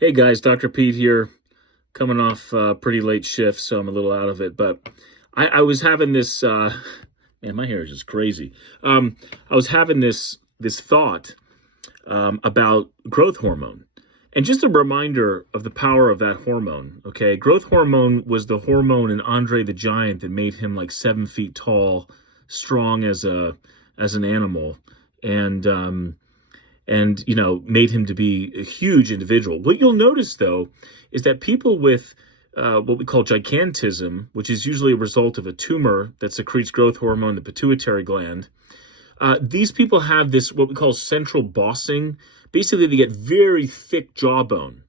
Hey guys, Dr. Pete here, coming off pretty late shift, so I'm a little out of it. But I was having this, man, my hair is just crazy. I was having this thought about growth hormone, and just a reminder of the power of that hormone. Okay, growth hormone was the hormone in Andre the Giant that made him like 7 feet tall, strong as an animal, and made him to be a huge individual. What you'll notice, though, is that people with what we call gigantism, which is usually a result of a tumor that secretes growth hormone in the pituitary gland, these people have this, what we call central bossing. Basically, they get very thick jawbone.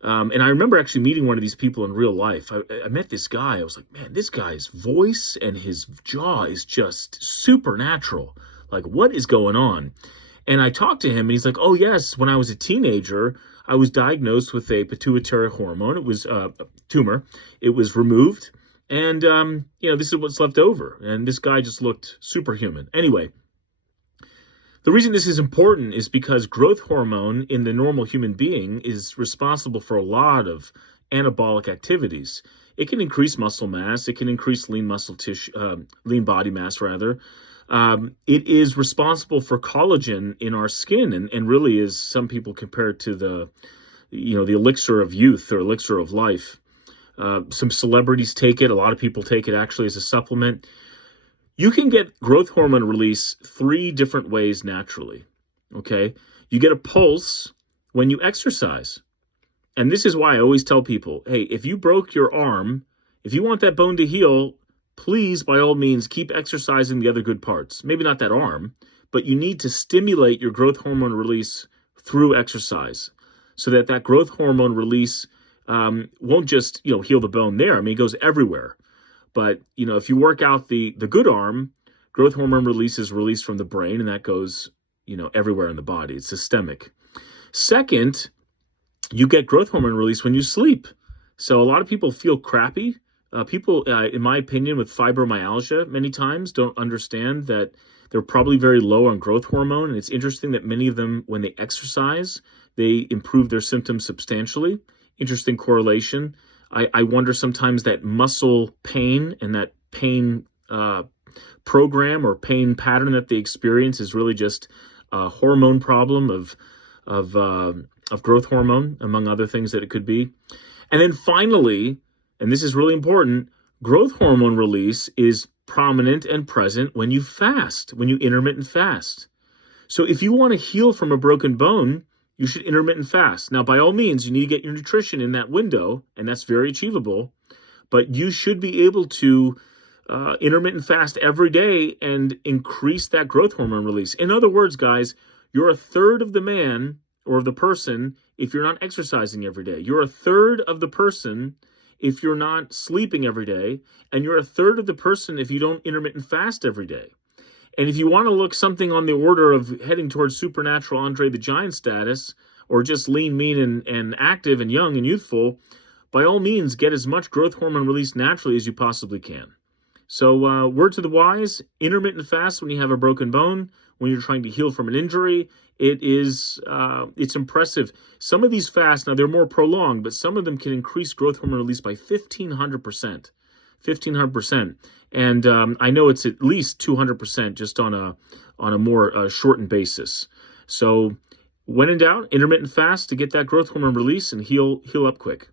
And I remember actually meeting one of these people in real life. I met this guy. I was like, man, this guy's voice and his jaw is just supernatural. Like, what is going on? And I talked to him, and he's like, oh, yes, when I was a teenager, I was diagnosed with a pituitary hormone. It was a tumor. It was removed. And, this is what's left over. And this guy just looked superhuman. Anyway, the reason this is important is because growth hormone in the normal human being is responsible for a lot of anabolic activities. It can increase muscle mass. It can increase lean muscle tissue, lean body mass, rather. It is responsible for collagen in our skin, and really is, some people compare it to the elixir of youth or elixir of life. Some celebrities take it. A lot of people take it actually as a supplement. You can get growth hormone release 3 different ways naturally. Okay, you get a pulse when you exercise, and this is why I always tell people, hey, if you broke your arm, if you want that bone to heal, please, by all means, keep exercising the other good parts. Maybe not that arm, but you need to stimulate your growth hormone release through exercise so that growth hormone release won't just, heal the bone there. I mean, it goes everywhere. But, if you work out the good arm, growth hormone release is released from the brain, and that goes, everywhere in the body. It's systemic. Second, you get growth hormone release when you sleep. So a lot of people feel crappy. People, in my opinion, with fibromyalgia many times don't understand that they're probably very low on growth hormone. And it's interesting that many of them, when they exercise, they improve their symptoms substantially. Interesting correlation. I wonder sometimes that muscle pain and that pain program or pain pattern that they experience is really just a hormone problem of growth hormone, among other things that it could be. And then finally, and this is really important, growth hormone release is prominent and present when you fast, when you intermittent fast. So if you want to heal from a broken bone, you should intermittent fast. Now, by all means, you need to get your nutrition in that window, and that's very achievable. But you should be able to intermittent fast every day and increase that growth hormone release. In other words, guys, you're a third of the man or of the person if you're not exercising every day. You're a third of the person if you're not sleeping every day, and you're a third of the person if you don't intermittent fast every day. And if you want to look something on the order of heading towards supernatural Andre the Giant status, or just lean, mean, and active and young and youthful, by all means, get as much growth hormone released naturally as you possibly can. So word to the wise, intermittent fast when you have a broken bone, when you're trying to heal from an injury. It's impressive. Some of these fasts, now they're more prolonged, but some of them can increase growth hormone release by 1,500%. 1,500%. And I know it's at least 200% just on a more shortened basis. So when in doubt, intermittent fast to get that growth hormone release and heal up quick.